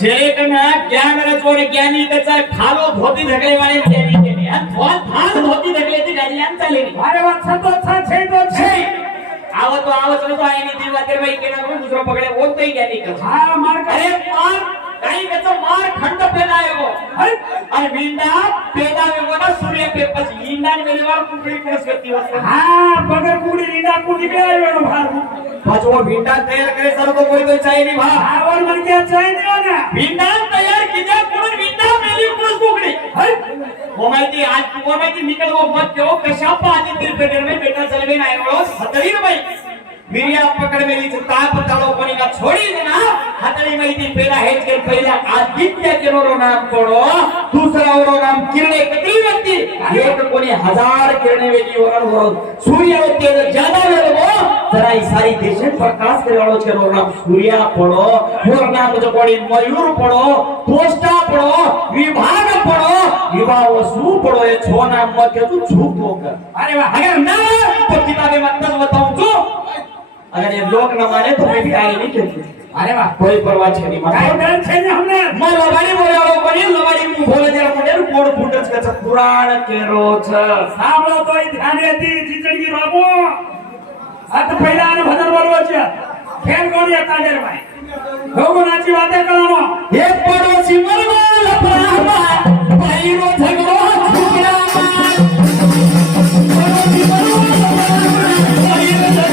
जेकना ज्ञान रचोने ज्ञानी त्याचा ठालो धोती ढकले वाले ज्ञानी केले आणि थाल धोती ढकले ते गाडी आम चालले अरे वा छतो छे तो छे आवत तो आहे नी दिवा ते बाई केला म्हणून दुसरा पकडे बोलतोय ज्ञानी कर हा मार अरे मार काही त्याचा मार खंड पेला येगो आणि विंडा पेदा येगो ना सूर्य पेपस इंडा ने मेलेवार कुकडी क्रस करती होत हा बगर कुडी रीडा कुडी के आयो भार पाचो विंडा तयार करे सर तो कोई तो चाहिए नहीं भा आवर मन के चाहिए ना विंडा तयार किया कुण विंडा मेली कुण कुकडी वो माहिती निकल वो मत क्यों कशापा आधी दिल पेटर में बेटा चलवे ना आयो हतरी भाई मिरिया पकड़ मेली ताप तालो कोणी का छोड़ी देना हतरी माहिती पेला हेच के पहिला आदित्य केरो नाम कोडो दूसरा ओरो नाम किरणे किती व्यक्ती एक कोणी 1000 किरणे वेगी ओरण हो सूर्य होते ज्यादा वेळ हो जरा ही सारी देश प्रकाश करे वालो केरो नाम सूर्य पडो ओर नाम जो कोणी मयूर पडो दोष्टा पडो विभाग पडो विवाह वसु पडो ये छो नाम मत के तू झूठ होकर अरे वाह अगर ना तो किताबें मत बताऊं जो अगर ये लोग न माने तो मैं भी आई नहीं कहती अरे वाह कोई परवाह नहीं काय डर छे ने हमने मैं लबाड़ी बोलावो कोनी लबाड़ी मु बोले जरा मोडे कोड फुटच का पुराण केरो छ सांभळो तो ध्यान येती जिचडगी बाबू आता पहिला आणि भजन बोलवाचे खेळ कोण येता जर बाई भगवानाची वाते कळनो हे पडोसी मरगो लपरामा बाईरो झगडो झुकरामा पडोसी मरगो बाईरो झगडो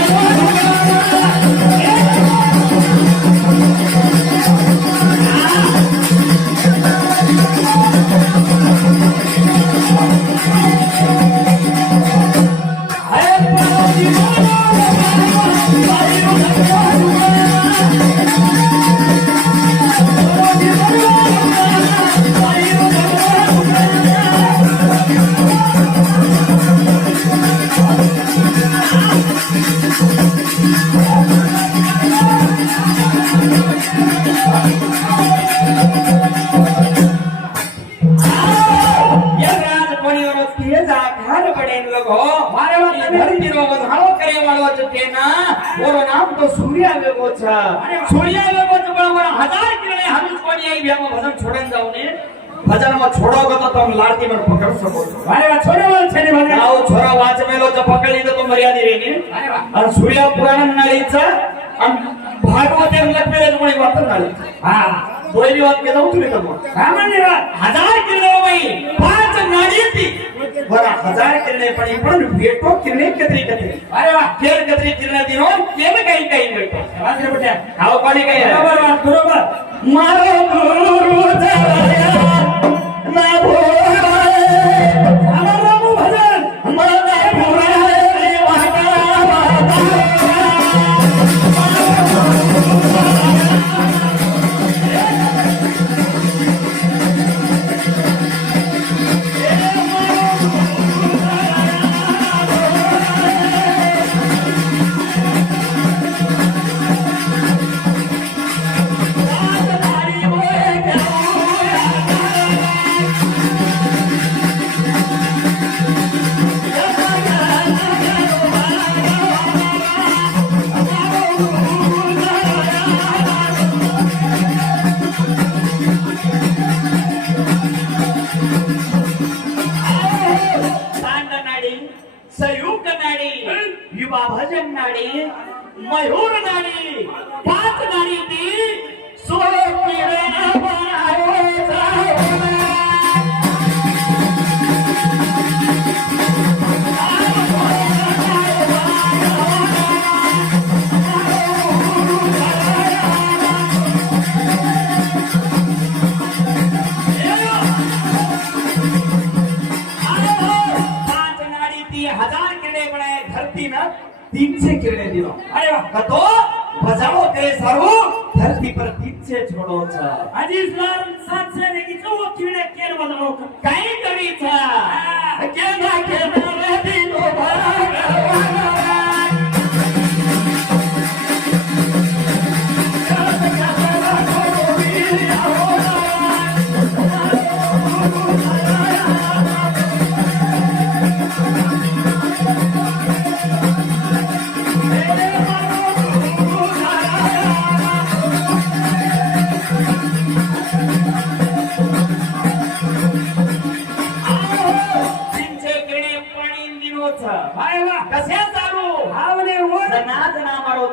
भजन में छोड़ोगे तो तुम लाड़ती में पकड़ सको अरे वाह छोरे वाल छेने वाले आओ छोरा वाच मेलो तो पकड़ी तो तुम मर्यादा रेनी अरे वाह और सूर्य पुराण नाळीचा आणि भागवत लक्ष्मीला कोणी वापर नाळी हां पहिली वात केलं तुम्ही तर सामान्य बात 1000 किलो बाई 5 नाळी ती बरा 1000 किरणे पण भेटो किरणे कतरी अरे वाह केर कतरी किरणे दिनो केम काही भेटो वाजरे बेटा आओ कोणी काही बरोबर मारो गुरु जया ना भोरे हमारा मु भजन हमारा भोरे वाटा मयूर नाड़ी 5 नाड़ी ती सो किरणे बनायो धरती ना 300 किरणे दिनो अरे वाह तो बजाओ करे सर्व धरती पर 300 छोड़ो छ अजी सर 700 ने की तो किरणे केर बजाओ काही करी छ के ना के रे दिनो भगवान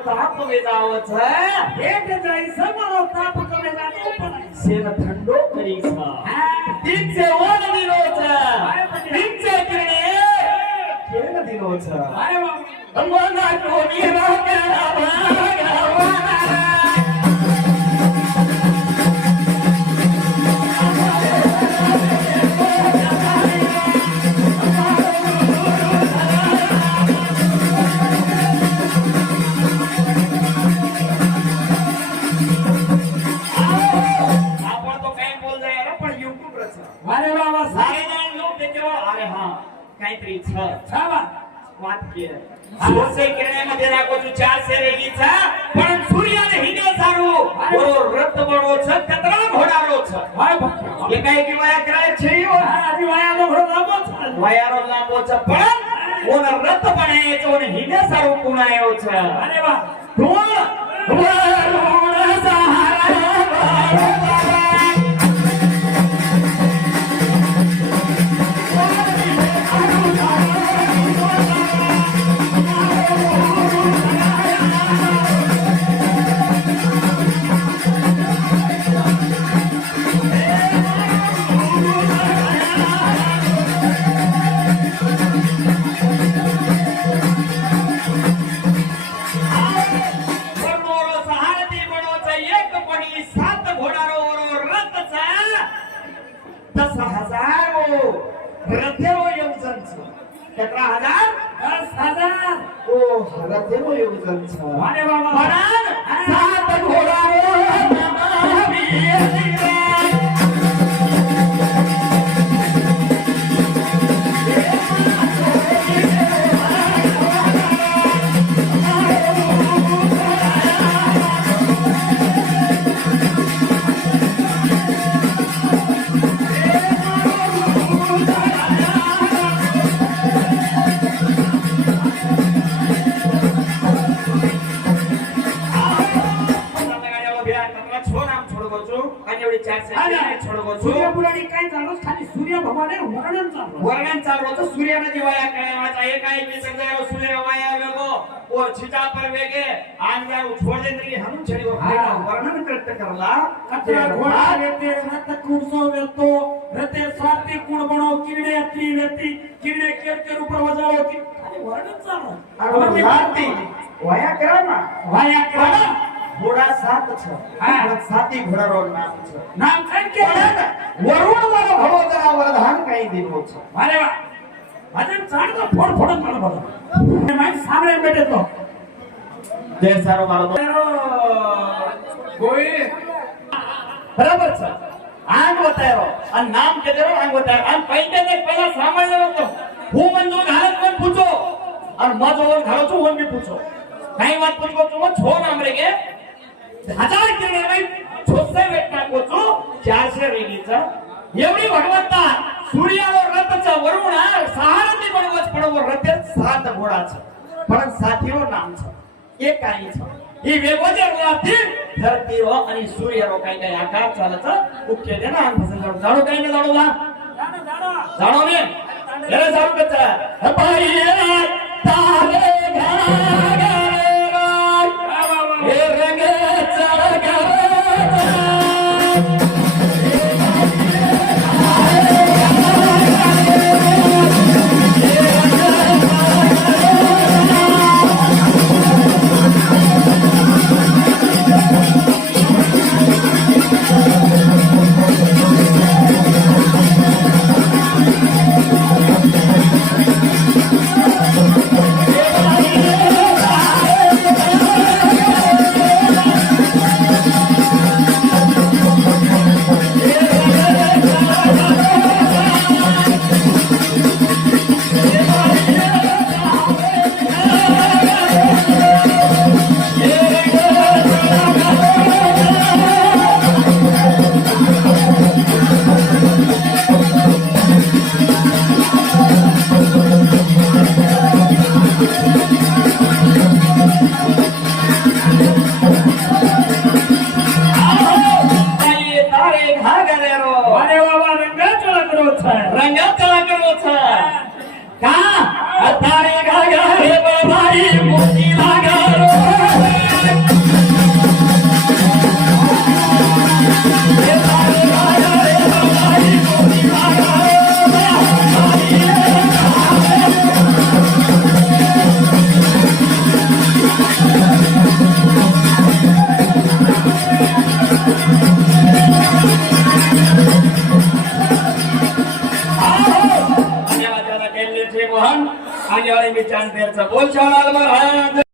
ताप वेजावच एक जायचं मला ताप कमी जातो पण सेन थंडो करीस तीनचे वन दिलोच तीनचे किरणे केन दिलोच अरे बाबा अंगोना कोणी अरे बाबा सारे जण लोक त्याच्यावर अरे हा काहीतरी छावा वाद केलं सूर्य किरणामध्ये दाखवतो 400 रेगीचा पण सूर्याने हिने सारू ओ रक्त बडोच कतरा घोडारोच हाय भक्ता हे काय की वया करायचे आधी वायाला घोडा लांबच वयारो लांबोच पण ओन रक्त बनायचं ओन हिने सारू कुणायोच अरे वा कोण वरुण सहारा अरे बाबा सात घोडा सूर्यपुराणी काय झालं खाली सूर्य भगवान वर्णन चालू वर्णन चालू होतं सूर्याने दिवाया करायचा एक आहे की सगळं सूर्य वाया वेगो ओ छिटा पर वेगे आंजार छोड़ दे तरी हम छड़ी वर्णन करते करला कचरा घोडा येते रथ कुणसो वेतो रथे स्वाती कुण बनो किरणे अति व्यक्ती किरणे केर ऊपर वजाओ की खाली वर्णन चालू और साथी वाया करा ना वाया करा घोड़ा सात छ हां साथी घोड़ा रो नाम छ नाम काय के वरुण वाला भगवंता वरदान काही दिलो छ अरे वा भजन चालतो फोड फोडून मला बघा माहिती सामने भेटतो जय सारो मारो गोई बराबर छ आंग बतायो आणि नाम के देरो आंग बतायो आणि पहिला सांभाळलं होतं हूं मंजूर घालत पण पूछो आणि मजोर घालो छो वन भी पूछो काही વાત પૂછો તો છો નામ રે કે 1000 किरणे छोसे वेटना कोचो 400 रेगीचा एवढी भगवंता सूर्यावर रथचा वरुण सहारती बनवच पडवो रथे 7 घोडाचा पण साथीरो नाम छ एक काही छ ही वेगोजे राती धरतीरो आणि सूर्यरो काही काही आकार चालचा मुख्य दे ना भजन जाणो काही ना जाणो जाणो ने जरा जाणो कचा बाई तारे घागे हे रंग चढगा का तारे घागरे बाबाई मोती लागरो वाले मी चांद बोल शाह महाराज